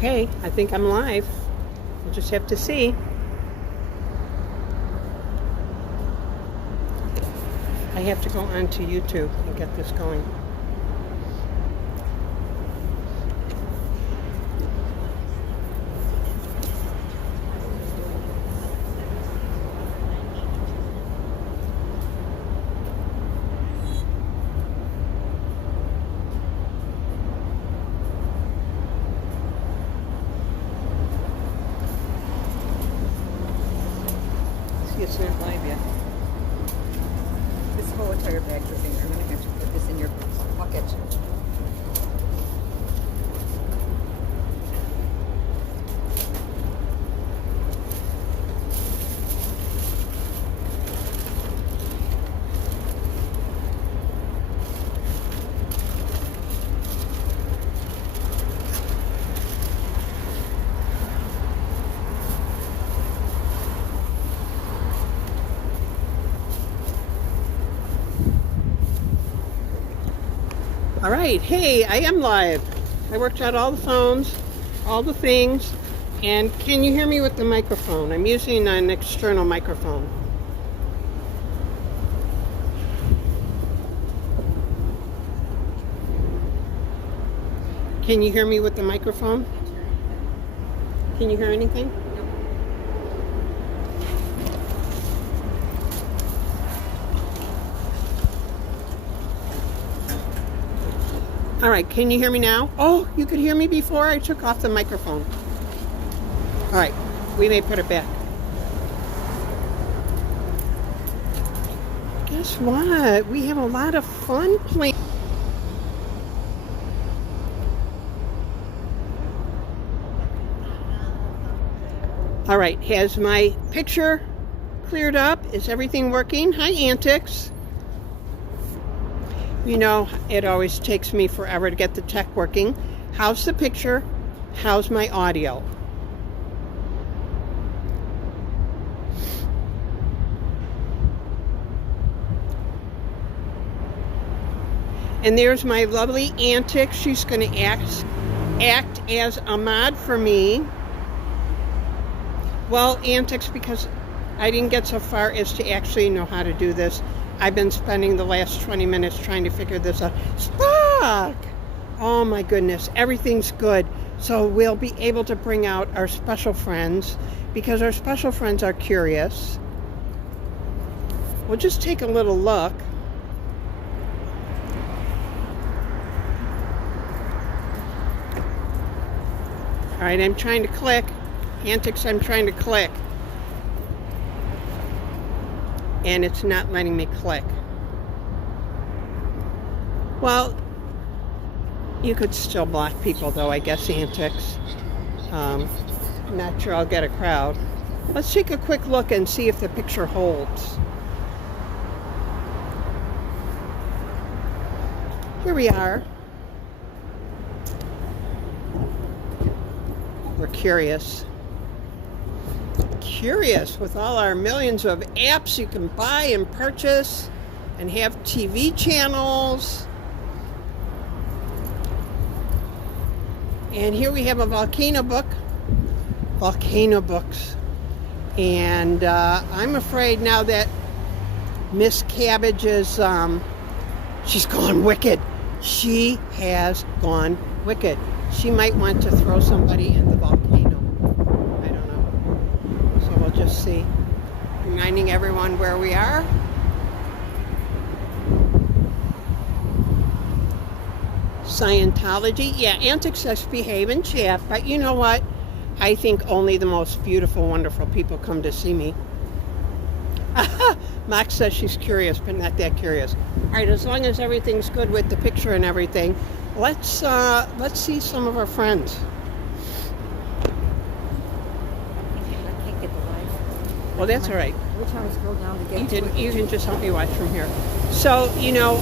Okay, I think I'm live. We'll just have to see. I have to go onto YouTube and get this going. It's not live yet. This whole entire bag's in there. I'm going to have to put this in your bucket. All right, hey, I am live. I worked out all the phones, all the things, and can you hear me with the microphone? I'm using an external microphone. Can you hear me with the microphone? Can you hear anything? All right, can you hear me now? Oh, you could hear me before I took off the microphone. All right, we may put it back. Guess what? We have a lot of fun playing. All right, has my picture cleared up? Is everything working? Hi, Antics. You know, it always takes me forever to get the tech working. How's the picture? How's my audio? And there's my lovely Antics. She's going to act as a mod for me. Well, Antics, because I didn't get so far as to actually know how to do this. I've been spending the last 20 minutes trying to figure this out. Spock! Oh my goodness, everything's good. So we'll be able to bring out our special friends because our special friends are curious. We'll just take a little look. All right, I'm trying to click. Antics, I'm trying to click. And it's not letting me click. Well, you could still block people though, I guess, Antics. I'm not sure I'll get a crowd. Let's take a quick look and see if the picture holds. Here we are. We're curious. Curious with all our millions of apps you can buy and purchase and have TV channels. And here we have a volcano book. Volcano books. And I'm afraid now that Miss Cabbage is, she's gone wicked. She has gone wicked. She might want to throw somebody in the volcano. Just see, reminding everyone where we are. Scientology, yeah, Antics says behave and chat, but you know what? I think only the most beautiful, wonderful people come to see me. Max says she's curious, but not that curious. All right, as long as everything's good with the picture and everything, let's see some of our friends. Well, that's all right. Which one is scroll down to get You can just help me watch from here. So, you know,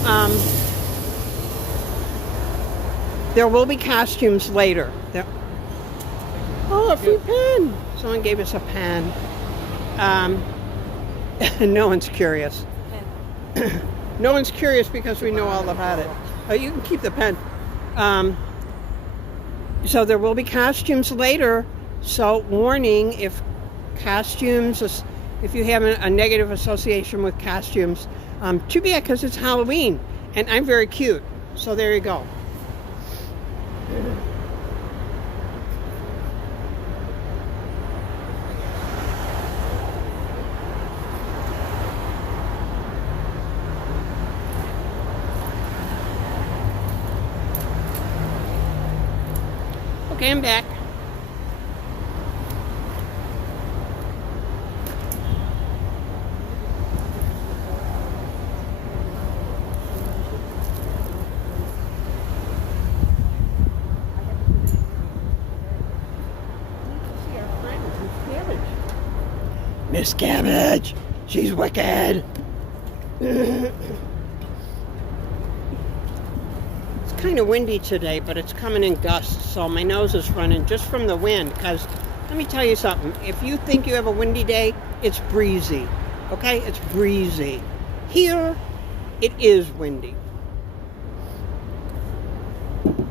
there will be costumes later. Oh, a free pen. Someone gave us a pen. No one's curious. No one's curious because we know all about it. Oh, you can keep the pen. So there will be costumes later. So warning, if you have a negative association with costumes, too bad, because it's Halloween and I'm very cute. So there you go. Okay, I'm back. Miss Cabbage, she's wicked. It's kind of windy today, but it's coming in gusts, so my nose is running just from the wind. Because let me tell you something, if you think you have a windy day, it's breezy. Okay, it's breezy. Here, it is windy. All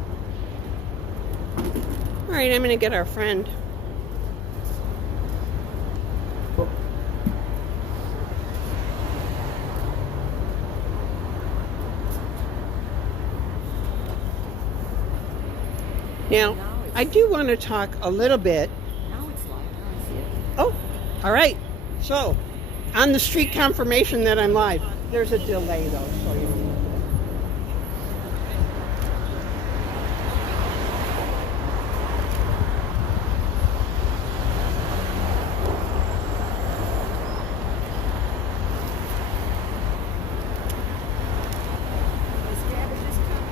right, I'm gonna get our friend. Now, I do want to talk a little bit. Now it's live. Now I see it. Oh, all right. So, on the street confirmation that I'm live, there's a delay though, so you know. Miss Cabbage is coming.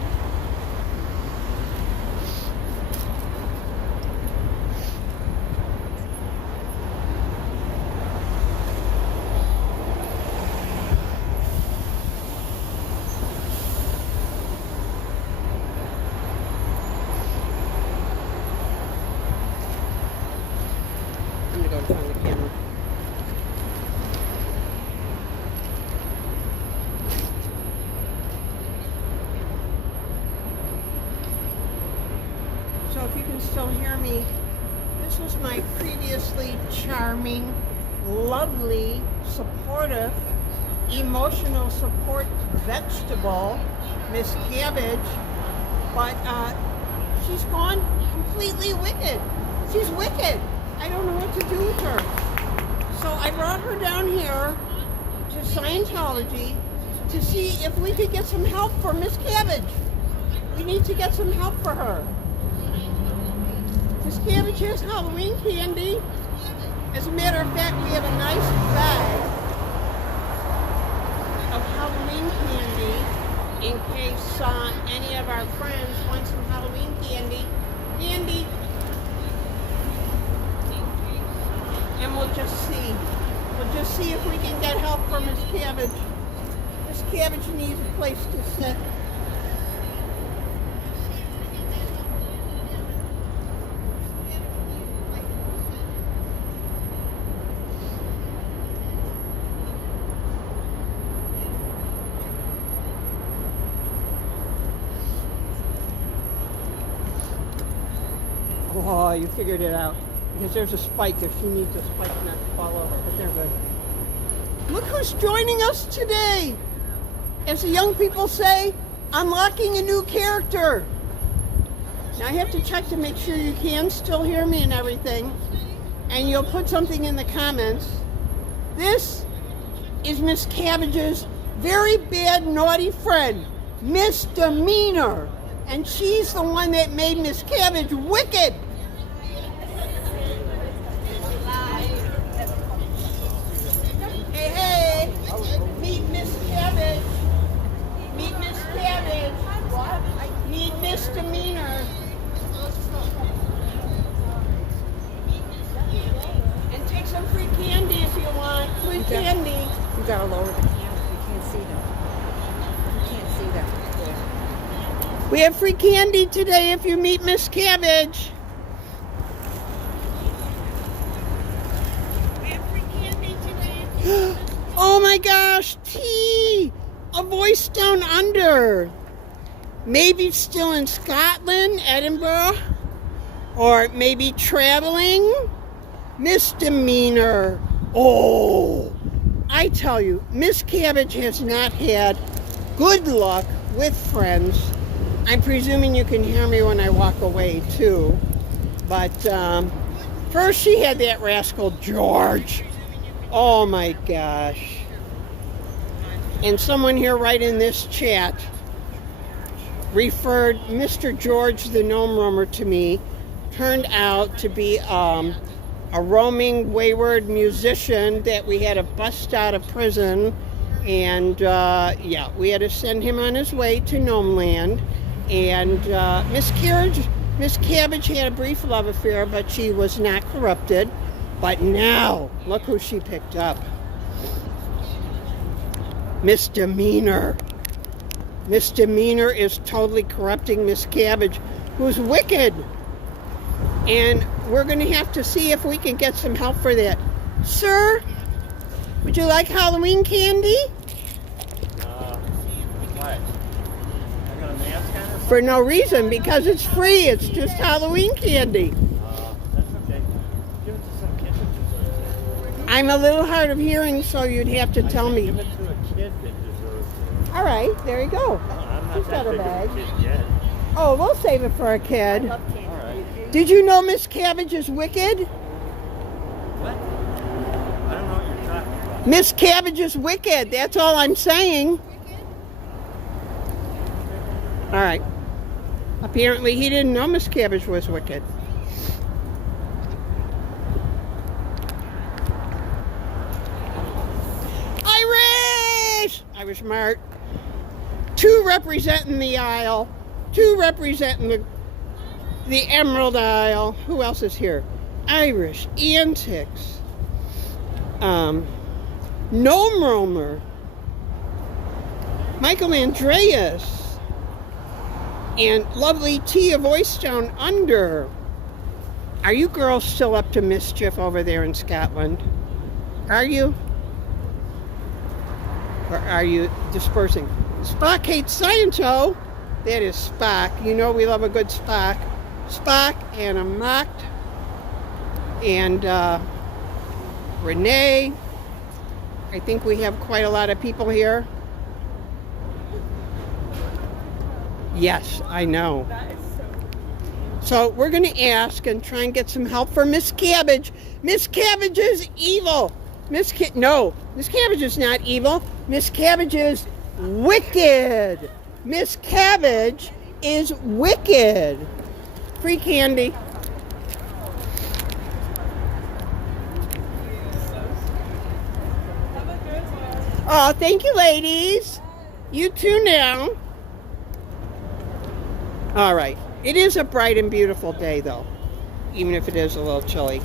I'm gonna go find the camera. So if you can still hear me, this was my previously charming, lovely, supportive, emotional support vegetable, Miss Cabbage, but she's gone completely wicked. She's wicked. I don't know what to do with her. So I brought her down here to Scientology to see if we could get some help for Miss Cabbage. We need to get some help for her. Miss Cabbage has Halloween candy. As a matter of fact, we have a nice bag of Halloween candy in case any of our friends want some Halloween candy. Candy. And we'll just see. We'll just see if we can get help for Miss Cabbage. Miss Cabbage needs a place to sit. Oh, you figured it out. Because there's a spike. If she needs a spike not to fall over, but they're good. Look who's joining us today. As the young people say, unlocking a new character. Now I have to check to make sure you can still hear me and everything. And you'll put something in the comments. This is Miss Cabbage's very bad, naughty friend, Misdemeanor. And she's the one that made Miss Cabbage wicked. Hey, meet Miss Cabbage. Meet Miss Cabbage. What? Meet Misdemeanor. And take some free candy if you want. Free candy. You gotta lower the camera. You can't see them. You can't see them. We have free candy today if you meet Miss Cabbage. We have free candy today. Oh my gosh, T! A voice down under. Maybe still in Scotland, Edinburgh. Or maybe traveling? Misdemeanor. Oh, I tell you, Miss Cabbage has not had good luck with friends. I'm presuming you can hear me when I walk away too. But first she had that rascal George. Oh my gosh. And someone here right in this chat referred Mr. George the gnome roamer to me. Turned out to be a roaming wayward musician that we had to bust out of prison. And yeah, we had to send him on his way to Gnome Land. And Miss Cabbage had a brief love affair, but she was not corrupted. But now, look who she picked up. Misdemeanor. Misdemeanor is totally corrupting Miss Cabbage, who's wicked. And we're going to have to see if we can get some help for that. Sir, would you like Halloween candy? What? I got a mask on? For no reason, because it's free. It's just Halloween candy. That's okay. Give it to some kid that deserves it. I'm a little hard of hearing, so you'd have to tell me. Give it to a kid that deserves it. All right, there you go. I'm not She's that got a big of bag. a kid yet. Oh, we'll save it for a kid. Love candy. All right. Did you know Miss Cabbage is wicked? What? I don't know what you're talking about. Miss Cabbage is wicked. That's all I'm saying. All right. Apparently he didn't know Miss Cabbage was wicked. Irish Mart. 2 representing the aisle. 2 representing the Emerald Isle. Who else is here? Irish Antics. Gnome Roamer. Michael Andreas. And lovely Tia Voice Down Under. Are you girls still up to mischief over there in Scotland? Are you? Or are you dispersing? Spock hates Scientology. That is Spock. You know we love a good Spock. Spock and a mocked. And Renee. I think we have quite a lot of people here. Yes, I know. So we're going to ask and try and get some help for Miss Cabbage. Miss Cabbage is evil. Miss Cabbage is not evil. Miss Cabbage is wicked. Miss Cabbage is wicked. Free candy. Oh, thank you, ladies. You too now. All right. It is a bright and beautiful day, though, even if it is a little chilly.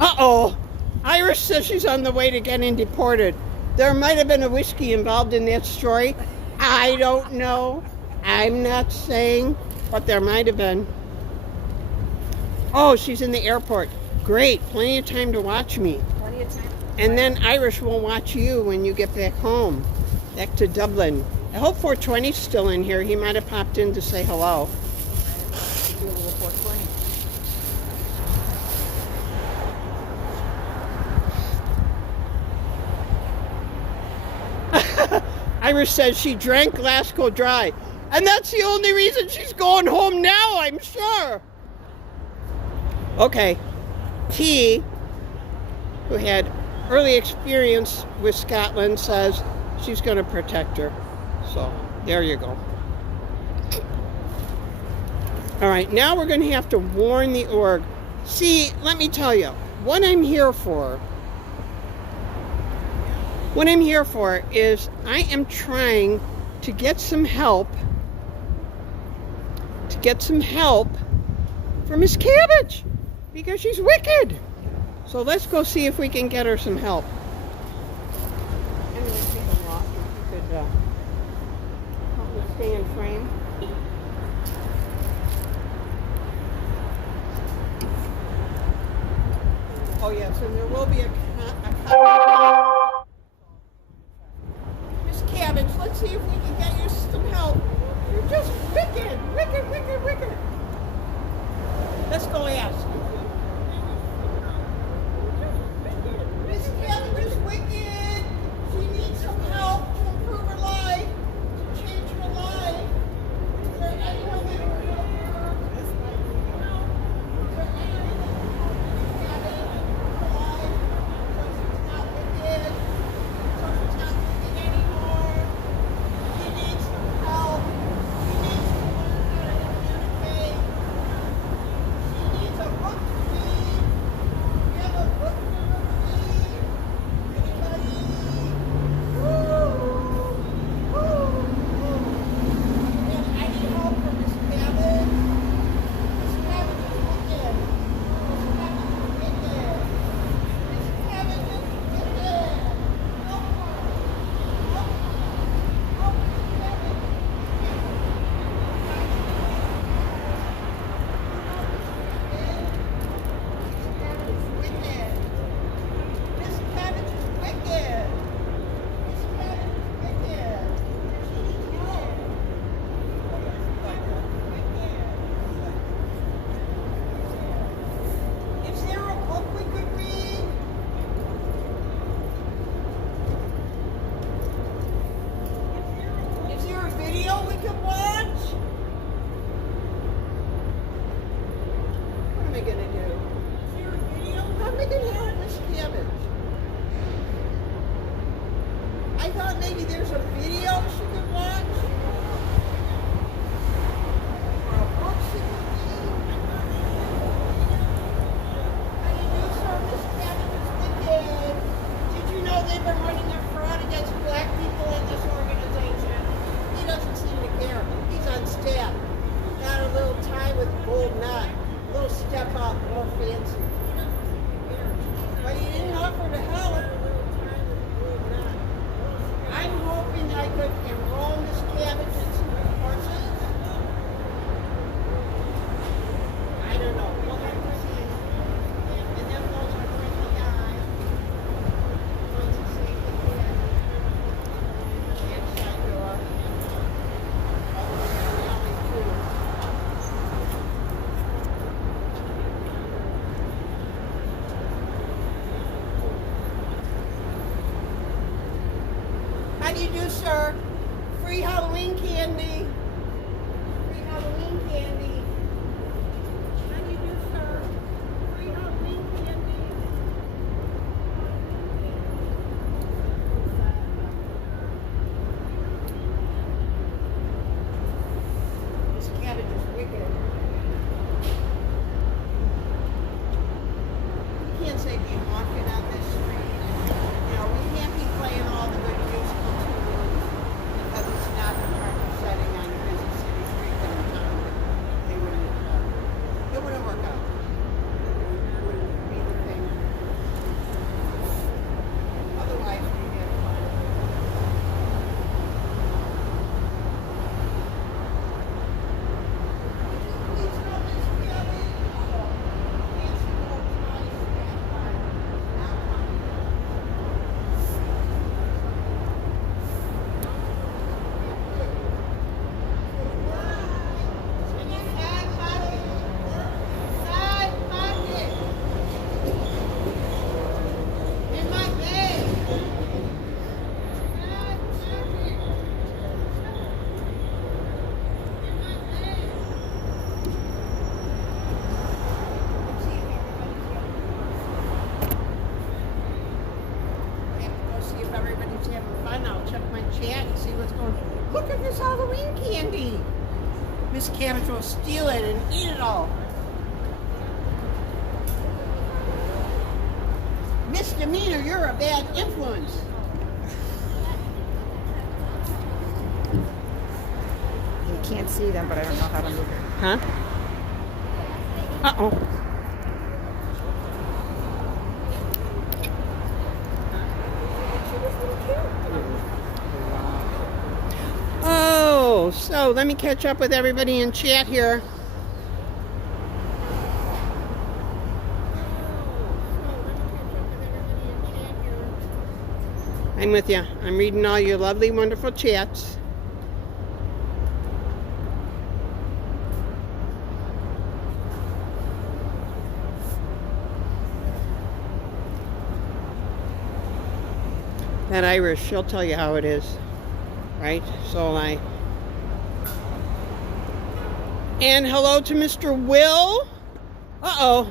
Uh-oh. Iris says she's on the way to getting deported. There might have been a whiskey involved in that story. I don't know. I'm not saying, but there might have been. Oh, she's in the airport. Great. Plenty of time to watch me. Plenty of time. And then Irish will watch you when you get back home, back to Dublin. I hope 420's still in here. He might have popped in to say hello. Do a little 420. Irish says she drank Glasgow dry. And that's the only reason she's going home now, I'm sure. Okay. T, who had early experience with Scotland, says she's going to protect her. So, there you go. All right, now we're going to have to warn the org. See, let me tell you, what I'm here for is I am trying to get some help for Miss Cabbage because she's wicked. So let's go see if we can get her some help. I'm going to take a walk if you could help me stay in frame. Oh yes, and there will be a Miss Cabbage, let's see if we can get you some help. You're just wicked, wicked, wicked, wicked. Let's go ask. Miss Cabbage is wicked. She needs some help to improve her life, to change her life. Is there anyone that can help her? Is there anyone that can help her life so she's not wicked? So she's not wicked anymore. She needs some help. She needs to learn how to communicate. She needs a book to read. You have a book for her to read? Anybody? Woo! Woo! Woo! And I need help from Miss Cabbage. Miss Cabbage is wicked. Miss Cabbage is wicked. Miss Cabbage is wicked. Help her. Help her. Help Miss Cabbage. Miss Cabbage is wicked. Miss Cabbage is wicked. She needs help. Is there a book we could read? Is there a video we could watch? What am I gonna do? Is there a video? How am I gonna help Miss Cabbage? I thought maybe there's a video she could watch. Or a book she could read. How do you do, sir? Miss Cabbage is wicked. Did you know they've been running a fraud against black people in this organization? He doesn't seem to care. He's on staff. Got a little tie with a gold knot. A little step up, more fancy. But he didn't offer to help. I'm hoping I could enroll Miss Cabbage in some courses. I don't know. We'll have to see. And then those are going to die. Once you say the inside door. All the way around the alley, too. How do you do, sir? Free Halloween candy. Free Halloween candy. How do you do, sir? Free Halloween candy. This Cabbage is wicked. You can't say be honking on this street. You know, we can't be playing all the good musical tunes because it's not the proper setting on a busy city street that in town. It wouldn't work out. It wouldn't be the thing. Otherwise, we get fun. Please help Miss Cabbage. Nancy won't try to stand by. Not coming. I'll check my chat and see what's going on. Look at this Halloween candy. Miss Cabbage will steal it and eat it all. Misdemeanor, you're a bad influence. You can't see them, but I don't know how to move it. Huh? Uh-oh. Oh, so let me catch up with everybody in chat here. I'm with you. I'm reading all your lovely, wonderful chats. That Irish, she'll tell you how it is, right? So will I. And hello to Mr. Will. Uh-oh.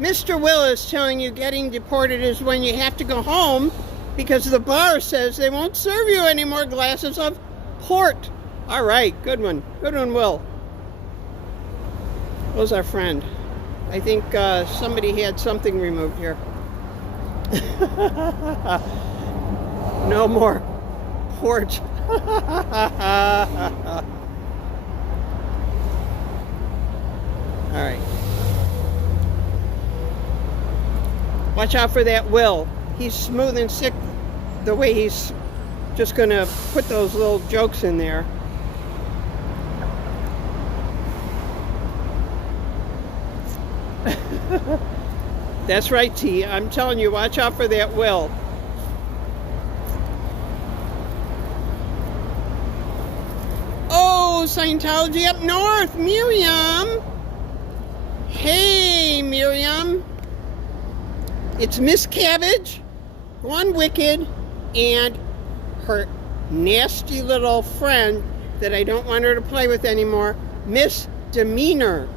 Mr. Will is telling you getting deported is when you have to go home because the bar says they won't serve you any more glasses of port. All right, good one. Good one, Will. Was our friend. I think somebody had something removed here. No more port. All right. Watch out for that Will. He's smooth and sick the way he's just going to put those little jokes in there. That's right, T. I'm telling you, watch out for that Will. Oh, Scientology up north, Miriam. Hey, Miriam. It's Miss Cabbage, one wicked, and her nasty little friend that I don't want her to play with anymore, Miss Demeanor.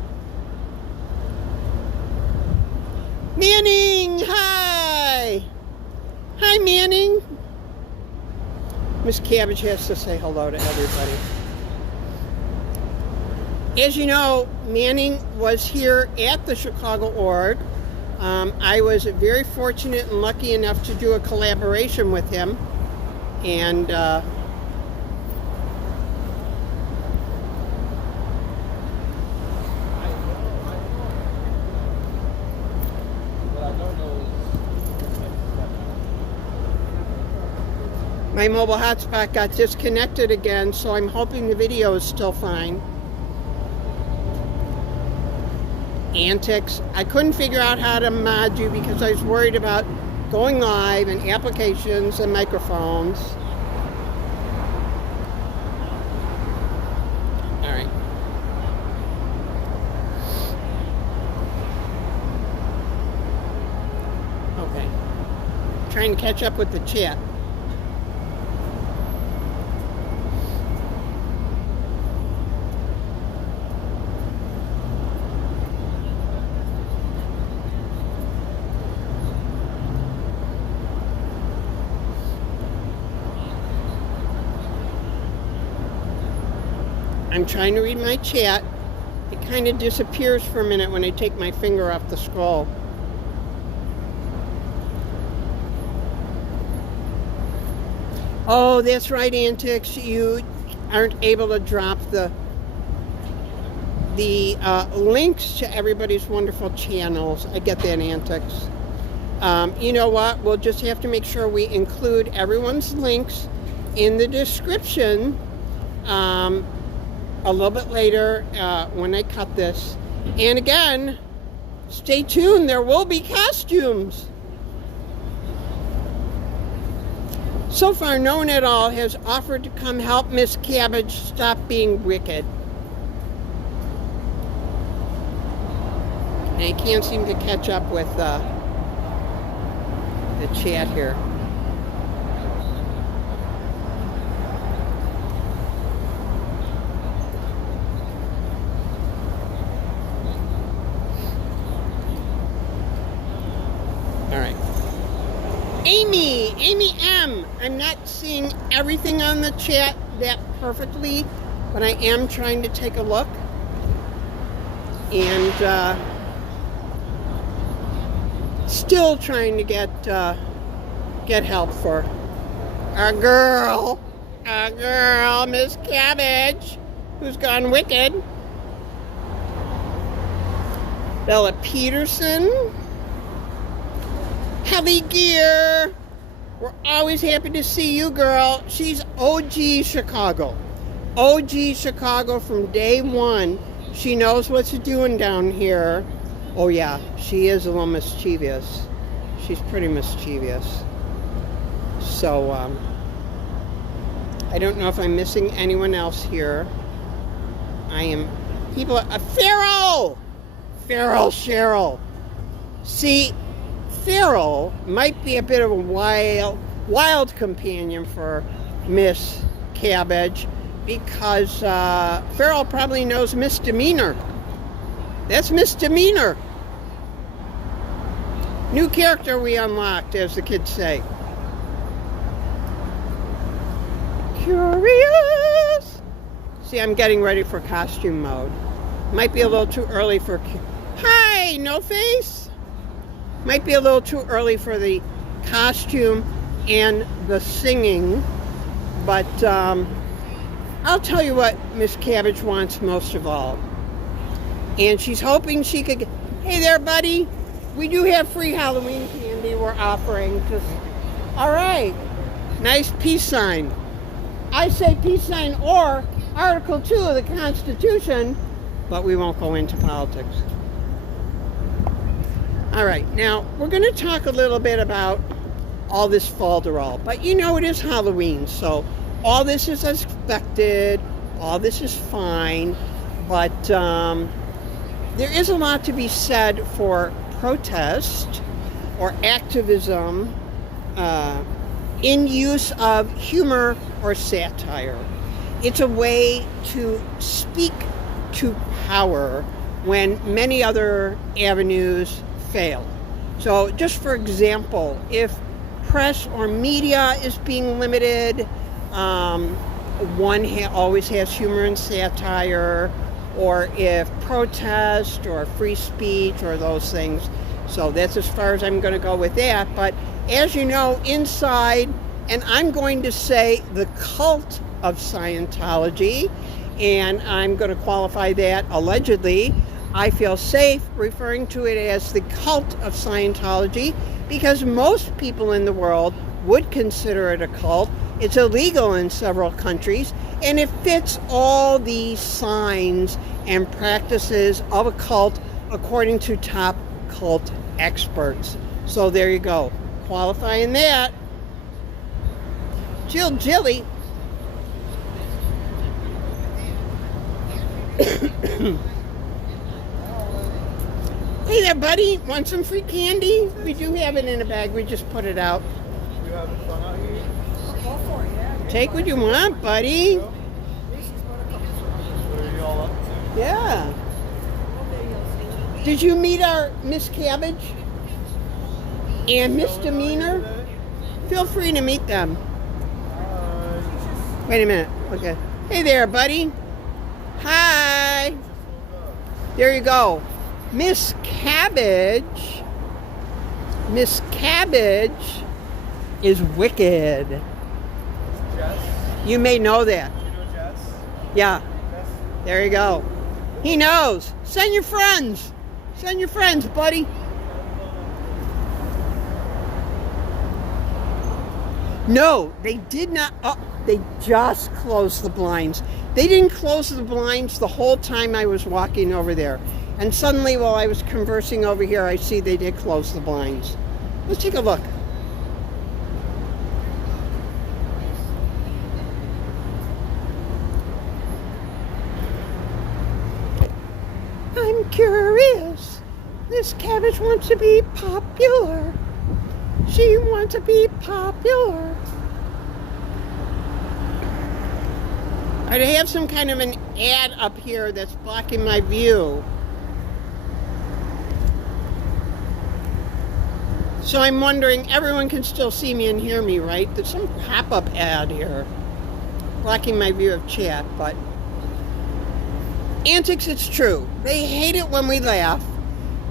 Manning, hi. Hi, Manning. Miss Cabbage has to say hello to everybody. As you know, Manning was here at the Chicago org. I was very fortunate and lucky enough to do a collaboration with him. And my mobile hotspot got disconnected again, so I'm hoping the video is still fine. Antics. I couldn't figure out how to mod you because I was worried about going live and applications and microphones. All right. Okay. Trying to catch up with the chat. I'm trying to read my chat. It kind of disappears for a minute when I take my finger off the scroll. Oh, that's right, Antics. You aren't able to drop the links to everybody's wonderful channels. I get that, Antics. You know what? We'll just have to make sure we include everyone's links in the description a little bit later when I cut this. And again, stay tuned. There will be costumes. So far, no one at all has offered to come help Miss Cabbage stop being wicked. And I can't seem to catch up with the chat here. Amy M. I'm not seeing everything on the chat that perfectly, but I am trying to take a look. And still trying to get help for our girl, Miss Cabbage, who's gone wicked. Bella Peterson. Heavy Gear. We're always happy to see you, girl. She's OG Chicago. OG Chicago from day one. She knows what she's doing down here. Oh yeah, she is a little mischievous. She's pretty mischievous. So, I don't know if I'm missing anyone else here. People are, Farrell! Farrell Cheryl. See, Farrell might be a bit of a wild companion for Miss Cabbage, because Farrell probably knows Misdemeanor. That's Misdemeanor. New character we unlocked, as the kids say. Curious. See, I'm getting ready for costume mode. Might be a little too early for... Hi, no face. Might be a little too early for the costume and the singing, but I'll tell you what Miss Cabbage wants most of all. And she's hoping she could get... Hey there, buddy. We do have free Halloween candy we're offering. All right. Nice peace sign. I say peace sign or Article 2 of the Constitution, but we won't go into politics. All right. Now, we're going to talk a little bit about all this falderall. But you know it is Halloween, so all this is as expected. All this is fine. But there is a lot to be said for protest or activism in use of humor or satire. It's a way to speak to power when many other avenues fail. So just for example, if press or media is being limited, one always has humor and satire, or if protest or free speech or those things. So that's as far as I'm going to go with that. But as you know, inside, and I'm going to say the cult of Scientology, and I'm going to qualify that allegedly, I feel safe referring to it as the cult of Scientology because most people in the world would consider it a cult. It's illegal in several countries, and it fits all the signs and practices of a cult according to top cult experts. So there you go, qualifying that. Jilly. Hey there, buddy. Want some free candy? We do have it in a bag. We just put it out. You having fun out here? Go for it, yeah. Take what you want, buddy. What are you all up to? Yeah. Did you meet our Miss Cabbage and Misdemeanor? Feel free to meet them. Wait a minute. Okay. Hey there, buddy. Hi. There you go. Miss Cabbage. Miss Cabbage is wicked. Jess? You may know that. Do you know Jess? Yeah. Jess? There you go. He knows. Send your friends. Send your friends, buddy. No, they did not. Oh, they just closed the blinds. They didn't close the blinds the whole time I was walking over there. And suddenly, while I was conversing over here, I see they did close the blinds. Let's take a look. I'm curious. This cabbage wants to be popular. She wants to be popular. I have some kind of an ad up here that's blocking my view. So I'm wondering, everyone can still see me and hear me, right? There's some pop-up ad here blocking my view of chat, but antics, it's true. They hate it when we laugh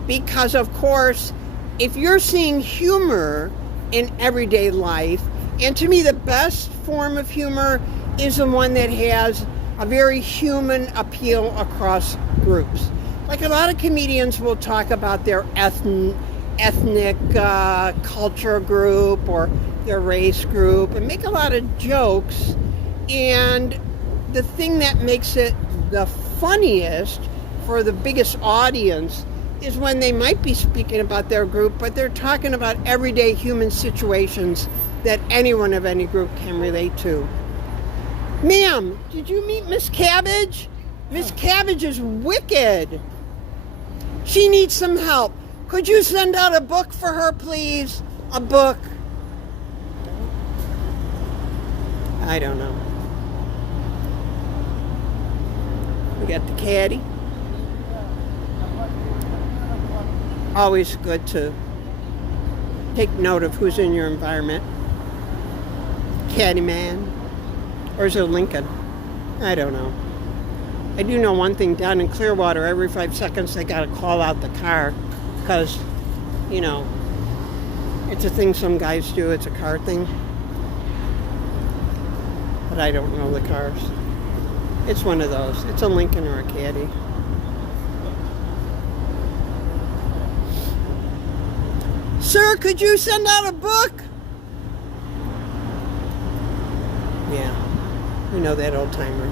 because, of course, if you're seeing humor in everyday life, and to me the best form of humor is the one that has a very human appeal across groups. Like a lot of comedians will talk about their ethnic culture group or their race group and make a lot of jokes, and the thing that makes it the funniest for the biggest audience is when they might be speaking about their group, but they're talking about everyday human situations that anyone of any group can relate to. Ma'am, did you meet Miss Cabbage? Miss Cabbage is wicked. She needs some help. Could you send out a book for her, please? A book. I don't know. We got the caddy. Always good to take note of who's in your environment. Caddy man. Or is it Lincoln? I don't know. I do know one thing, down in Clearwater, every 5 seconds they gotta call out the car because, you know, it's a thing some guys do, it's a car thing. But I don't know the cars. It's one of those. It's a Lincoln or a Caddy. Sir, could you send out a book? Yeah, we know that old timer.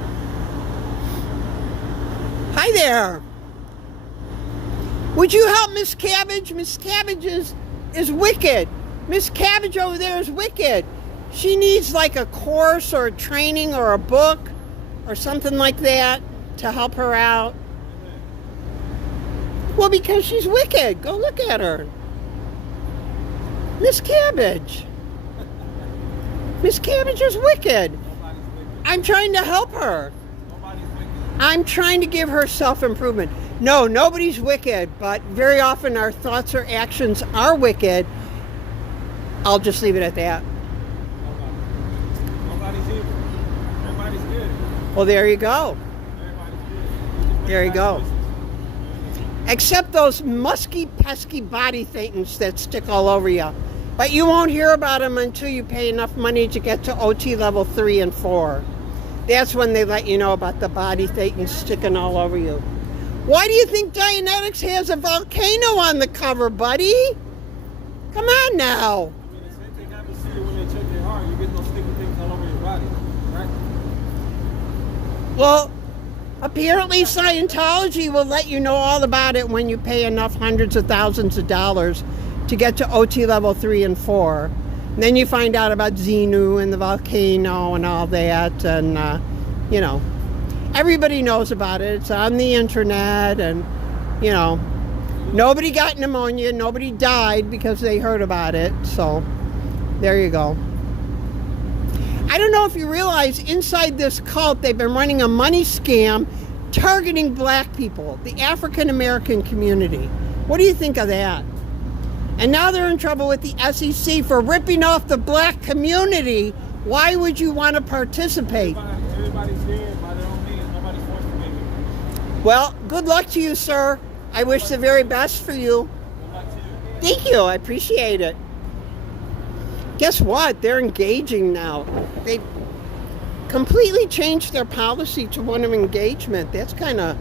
Hi there. Would you help Miss Cabbage? Miss Cabbage is wicked. Miss Cabbage over there is wicked. She needs like a course or a training or a book or something like that to help her out. Well, because she's wicked. Go look at her. Miss Cabbage. Miss Cabbage is wicked. I'm trying to help her. I'm trying to give her self-improvement. No, nobody's wicked, but very often our thoughts or actions are wicked. I'll just leave it at that. Nobody's evil. Everybody's good. Well, there you go. Everybody's good. There you go. Except those musky, pesky body thetans that stick all over you. But you won't hear about them until you pay enough money to get to OT level 3 and 4. That's when they let you know about the body thetans sticking all over you. Why do you think Dianetics has a volcano on the cover, buddy? Come on now. I mean, the same thing happens to you when they check your heart. You get those sticky things all over your body, right? Well, apparently Scientology will let you know all about it when you pay enough hundreds of thousands of dollars to get to OT level 3 and 4. And then you find out about Xenu and the volcano and all that, and you know, everybody knows about it. It's on the internet, and you know, nobody got pneumonia, nobody died because they heard about it. So there you go. I don't know if you realize, inside this cult they've been running a money scam targeting black people, the African American community. What do you think of that? And now they're in trouble with the SEC for ripping off the black community. Why would you want to participate? Everybody's here by their own means. Nobody's forced to be here. Well, good luck to you, sir. I wish the very best for you. Good luck to you. Thank you. I appreciate it. Guess what? They're engaging now. They completely changed their policy to one of engagement. That's kind of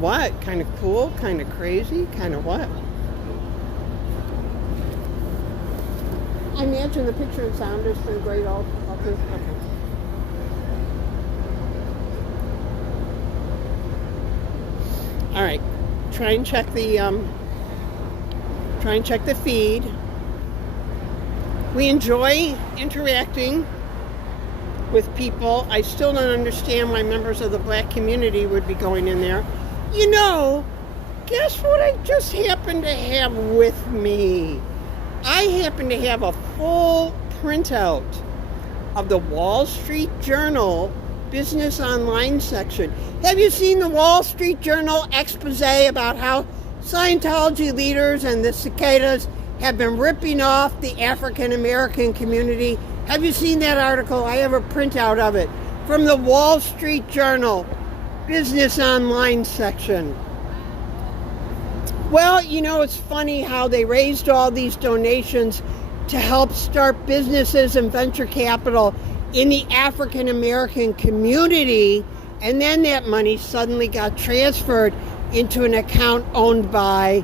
what? Kind of cool? Kind of crazy? Kind of what? I imagine the picture and sound has been great all through. Okay. All right. Try and check the feed. We enjoy interacting with people. I still don't understand why members of the black community would be going in there. You know, guess what I just happened to have with me? I happen to have a full printout of the Wall Street Journal Business Online section. Have you seen the Wall Street Journal expose about how Scientology leaders and the cicadas have been ripping off the African American community? Have you seen that article? I have a printout of it from the Wall Street Journal Business Online section. Well, you know, it's funny how they raised all these donations to help start businesses and venture capital in the African American community, and then that money suddenly got transferred into an account owned by,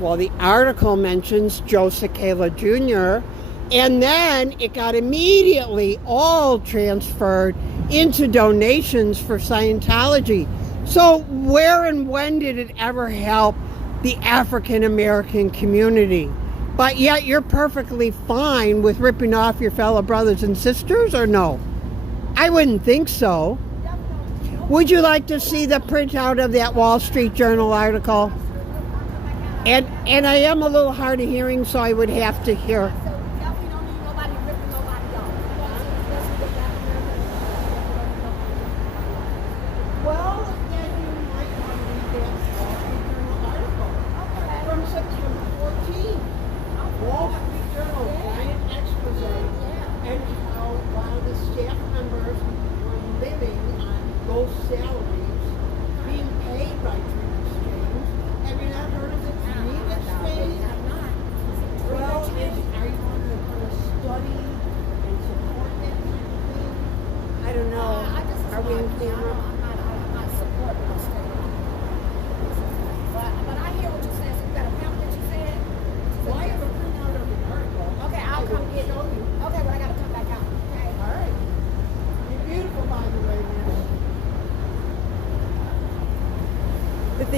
well, the article mentions Joe Cicala Jr., and then it got immediately all transferred into donations for Scientology. So where and when did it ever help the African American community? But yet you're perfectly fine with ripping off your fellow brothers and sisters, or no? I wouldn't think so. Would you like to see the printout of that Wall Street Journal article? And I am a little hard of hearing, so I would have to hear.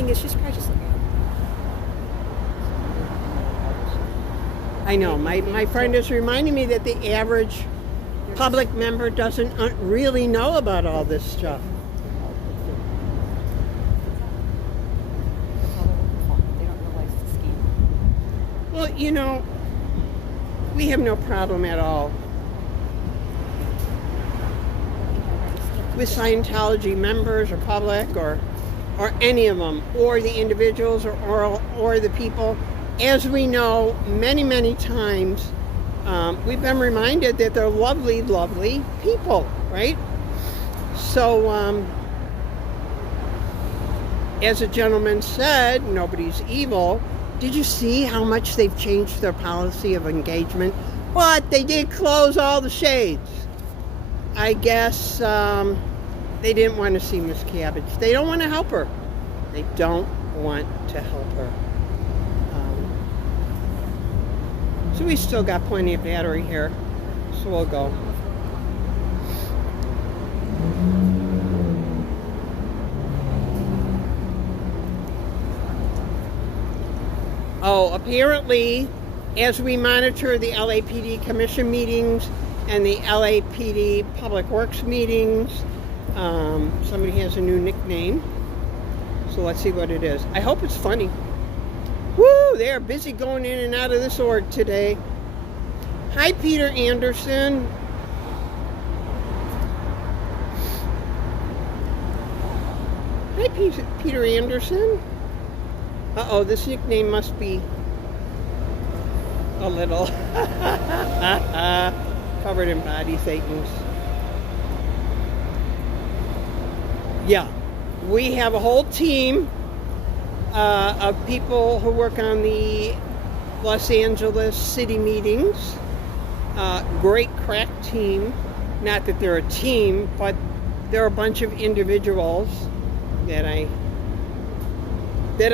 thing is, she's probably just looking at I know. My friend is reminding me that the average public member doesn't really know about all this stuff. That's all they're looking for. They don't realize the scheme. Well, you know, we have no problem at all with Scientology members or public or any of them, or the individuals or the people. As we know, many times, we've been reminded that they're lovely, lovely people, right? So, as a gentleman said, nobody's evil. Did you see how much they've changed their policy of engagement? But they did close all the shades. I guess they didn't want to see Miss Cabbage. They don't want to help her. They don't want to help her. So we still got plenty of battery here. So we'll go. Oh, apparently, as we monitor the LAPD commission meetings and the LAPD Public Works meetings, somebody has a new nickname. So let's see what it is. I hope it's funny. Woo! They are busy going in and out of this org today. Hi, Peter Anderson. Hi, Peter Anderson. Uh-oh, this nickname must be a little covered in body Satans. Yeah, we have a whole team of people who work on the Los Angeles city meetings. Great crack team. Not that they're a team, but they're a bunch of individuals that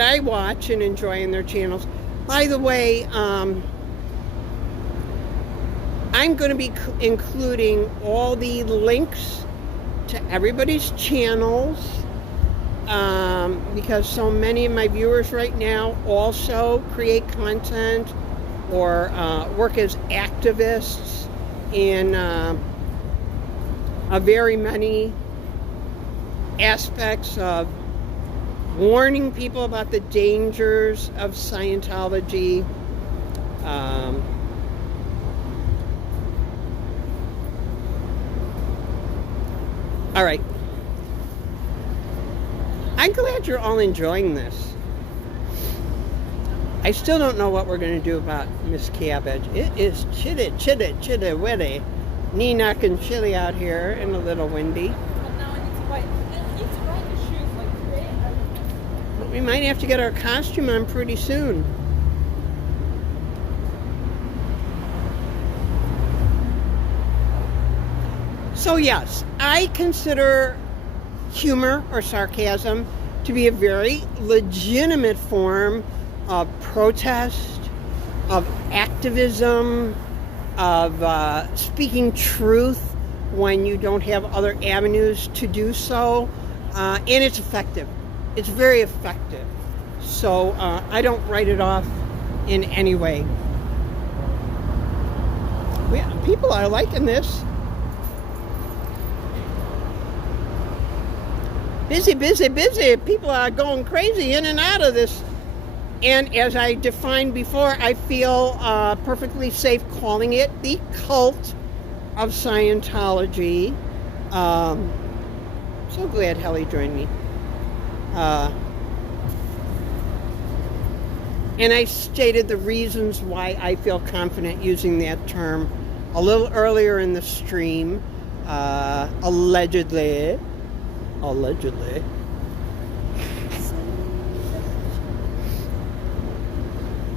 I watch and enjoy in their channels. By the way, I'm going to be including all the links to everybody's channels, because so many of my viewers right now also create content or work as activists in very many aspects of warning people about the dangers of Scientology. All right. I'm glad you're all enjoying this. I still don't know what we're going to do about Miss Cabbage. It is chilly, wetty, knee-knock and chilly out here and a little windy. But we might have to get our costume on pretty soon. So yes, I consider humor or sarcasm to be a very legitimate form of protest, of activism, of speaking truth when you don't have other avenues to do so, and it's effective. It's very effective. So I don't write it off in any way. People are liking this. Busy. People are going crazy in and out of this. And as I defined before, I feel perfectly safe calling it the cult of Scientology. So glad Helly joined me. And I stated the reasons why I feel confident using that term a little earlier in the stream. Allegedly.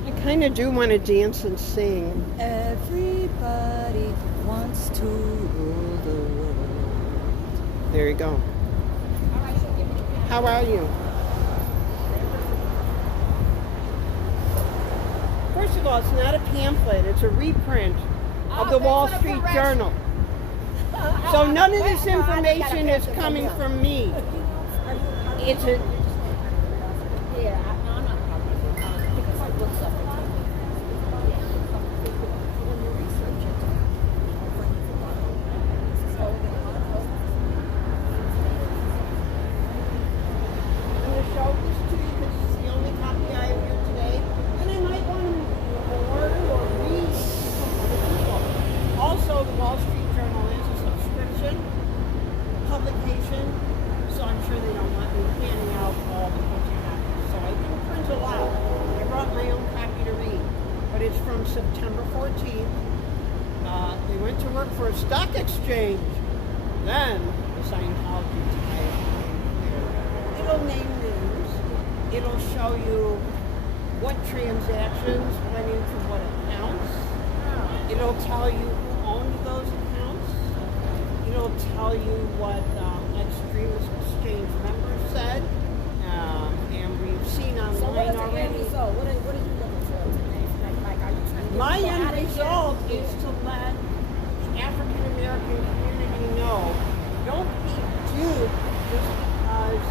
I kind of do want to dance and sing. Everybody wants to rule the world. There you go. How are you? First of all, it's not a pamphlet. It's a reprint of the Wall Street Journal. So none of this information is coming from me. but it's from September 14th. They went to work for a stock exchange. Then the Scientology type came here. It'll name names. It'll show you what transactions went into what accounts. It'll tell you who owned those accounts. It'll tell you what extremist exchange members said. And we've seen So what online is the end already. result? What are you looking for today? Like, are you trying to get My people end out of result here? is to let the African American community know, don't be duped just because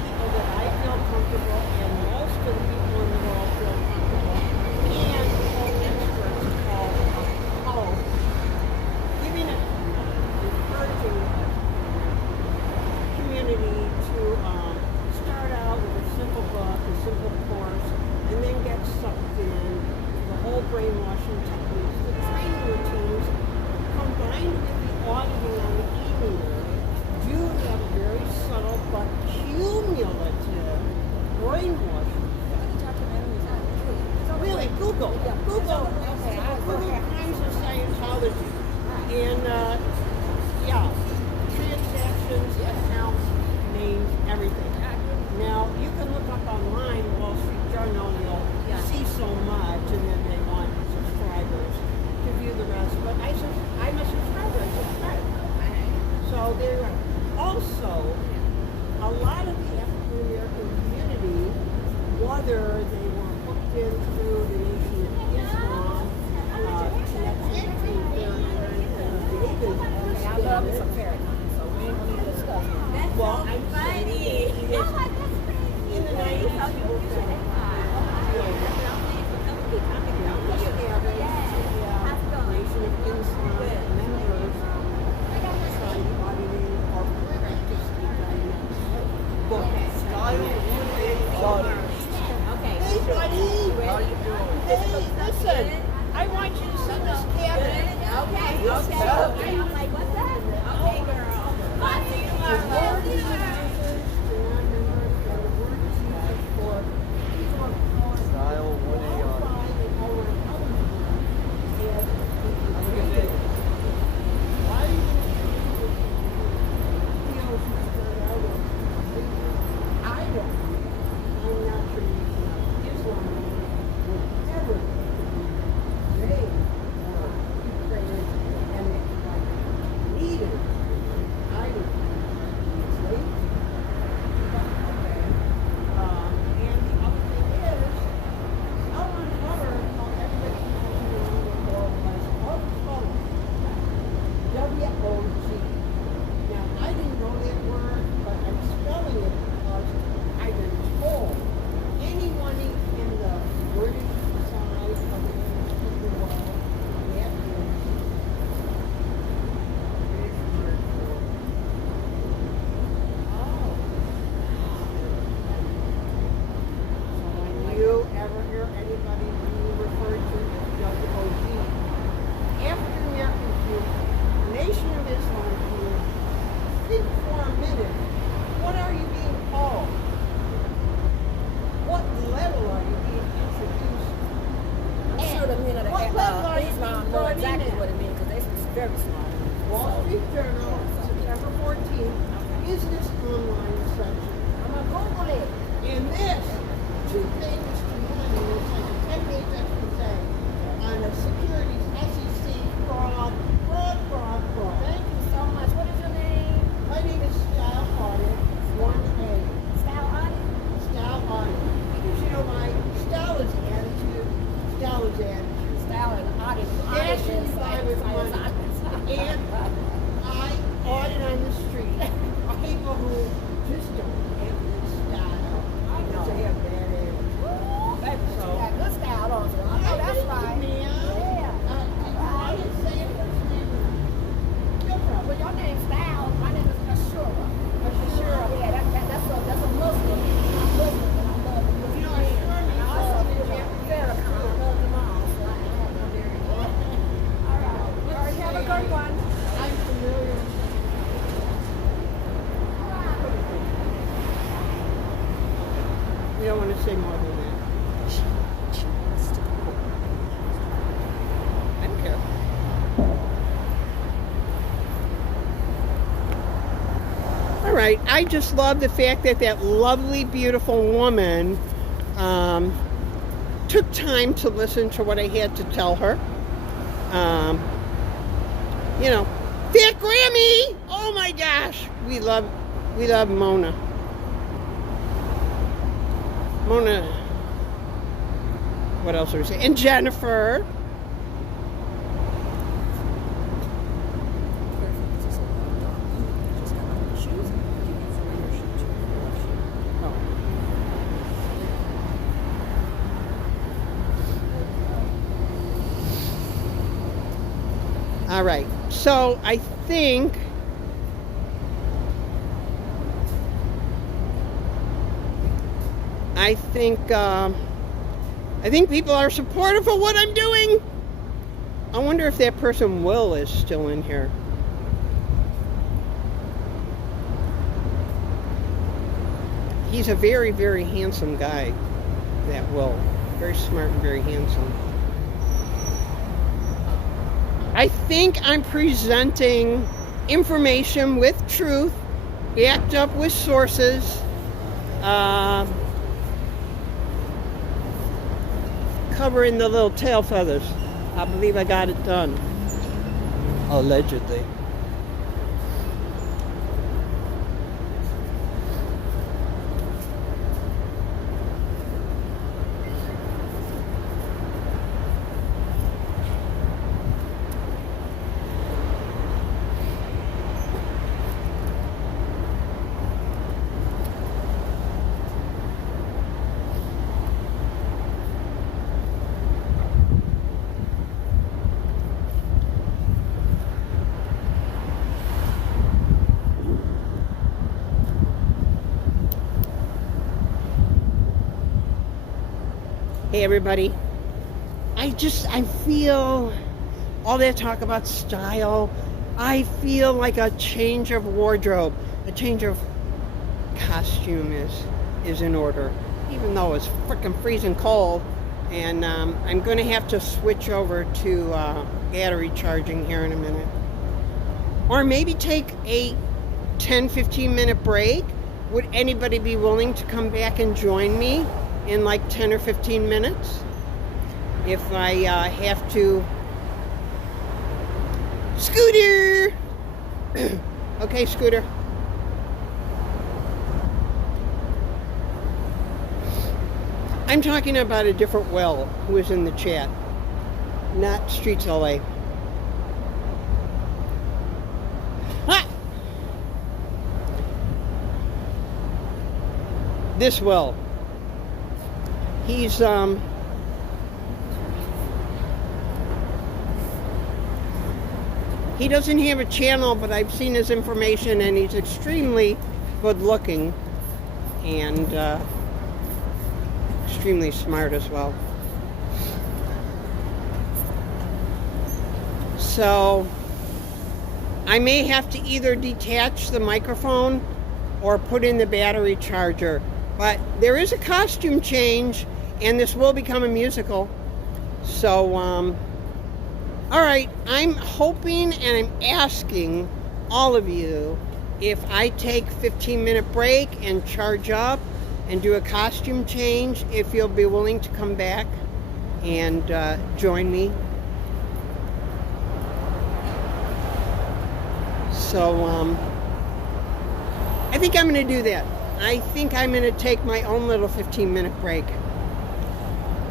people that I feel comfortable and most of the people in the world feel comfortable and all experts call giving it, encouraging the community to start out with a simple book, a simple course, and then get sucked in the whole brainwashing techniques, the training routines, combined with the auditing on the e-meter, do have a very subtle but cumulative brainwashing. What are the documentaries on? It's over Really, there. Google. Yeah, it's Google. over there. Okay, Google Crimes of Scientology. And, yeah, transactions, accounts, names, everything. Now, you can look up online, Wall Street Journal, you'll see so much, and then they want subscribers to view the rest. But I'm a subscriber, I subscribe. So there you are. Also, a lot of the African American community, whether they were hooked in through the Nation of Islam, connection between Fahrenheit and David, Okay, I love me some Fahrenheit, so we ain't gonna even discuss it. well, I'm saying in the 90s, people said, Nation of Islam members tried auditing or practicing book style audit. Hey, buddy! Hey, listen, I want you to send this cabinet. I'm like, what's that? Okay, girl. I'll see you The word is tomorrow. used, remember, the word is used for people of color. Style 1A audit. Qualified in our intelligence as creative. Why do you think feel who start out as creative? I don't. I'm not sure Islam would ever be they were created and needed. I don't. See? And the other thing is, I'll uncover how everybody around the world was of color. W-O-G. Now, I didn't know that word, but I'm spelling it because I've been told anyone in the British side of the world, that is British word for so when you ever hear anybody being referred to as WOG, African American community, Nation of Islam community, think for a minute, what are you being called? What level are you being introduced? I'm sure the men of the What level are you Islam being know brought in exactly at? what it means because they're very smart. Wall Street Journal, September 14th, business online section. I'm gonna Google it. And this, 2 pages to 1, and it's like a 10-page expose on the securities, SEC, fraud. Thank you so much. What is your name? My name is Style Audit, OneA. Style Audit. Style Audit. Because you know my style is attitude, style is attitude. Style and Audit. Fashion by with money. And I audit on the street people who just don't have good style. I know. They have bad attitude. So, got good style on you. I know that's right. Yeah. I didn't say it first name. No problem. Well, your name's Style. My name is Ashura. Ashura. Yeah, that's a Muslim. I'm Muslim and I love the Muslim. You know, Ashura means And I also something feel like Japanese. Farrakhan. I love them all. So I have no very good. All right. Have a good one. I'm familiar. We don't want to say more than that. care. All right, I just love the fact that that lovely, beautiful woman took time to listen to what I had to tell her. You know, Fat Grammy! Oh my gosh, we love Mona. Mona, what else are we saying? And Jennifer. All right, so I think people are supportive of what I'm doing. I wonder if that person Will is still in here. He's a very, very handsome guy, that Will. Very smart and very handsome. I think I'm presenting information with truth, backed up with sources, covering the little tail feathers. I believe I got it done. Allegedly. Hey everybody, I feel all that talk about style, I feel like a change of wardrobe, a change of costume is in order, even though it's freaking freezing cold, and I'm going to have to switch over to battery charging here in a minute, or maybe take a 10-15 minute break. Would anybody be willing to come back and join me in like 10 or 15 minutes if I have to? Scooter! Okay, Scooter. I'm talking about a different Will who is in the chat, not Streets LA. Ha! This Will. He's he doesn't have a channel, but I've seen his information, and he's extremely good looking and extremely smart as well. So I may have to either detach the microphone or put in the battery charger. But there is a costume change, and this will become a musical. So, all right, I'm hoping and I'm asking all of you if I take a 15-minute break and charge up and do a costume change, if you'll be willing to come back and join me. So, I think I'm going to do that. I think I'm going to take my own little 15-minute break.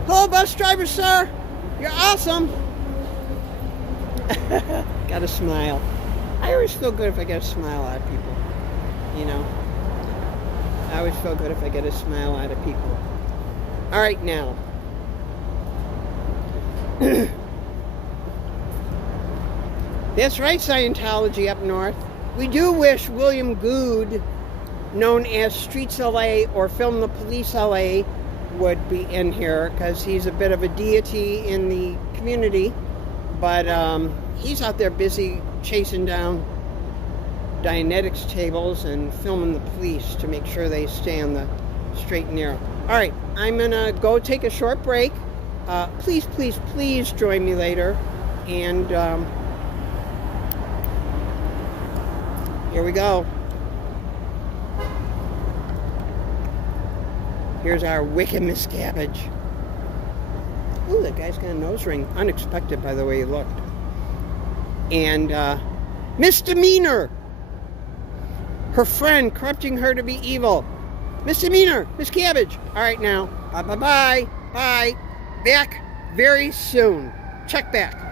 Hello, bus driver, sir. You're awesome. Got a smile. I always feel good if I get a smile out of people. You know? I always feel good if I get a smile out of people. All right, now. That's right, Scientology up north. We do wish William Good, known as Streets LA or Film the Police LA, would be in here, because he's a bit of a deity in the community, but he's out there busy chasing down Dianetics tables and filming the police to make sure they stay on the straight and narrow. All right, I'm gonna go take a short break. Please join me later, And here we go. Here's our wicked Miss Cabbage. Ooh, that guy's got a nose ring. Unexpected, by the way he looked. And misdemeanor. Her friend corrupting her to be evil. Misdemeanor, Miss Cabbage. All right now. Bye. Back very soon. Check back.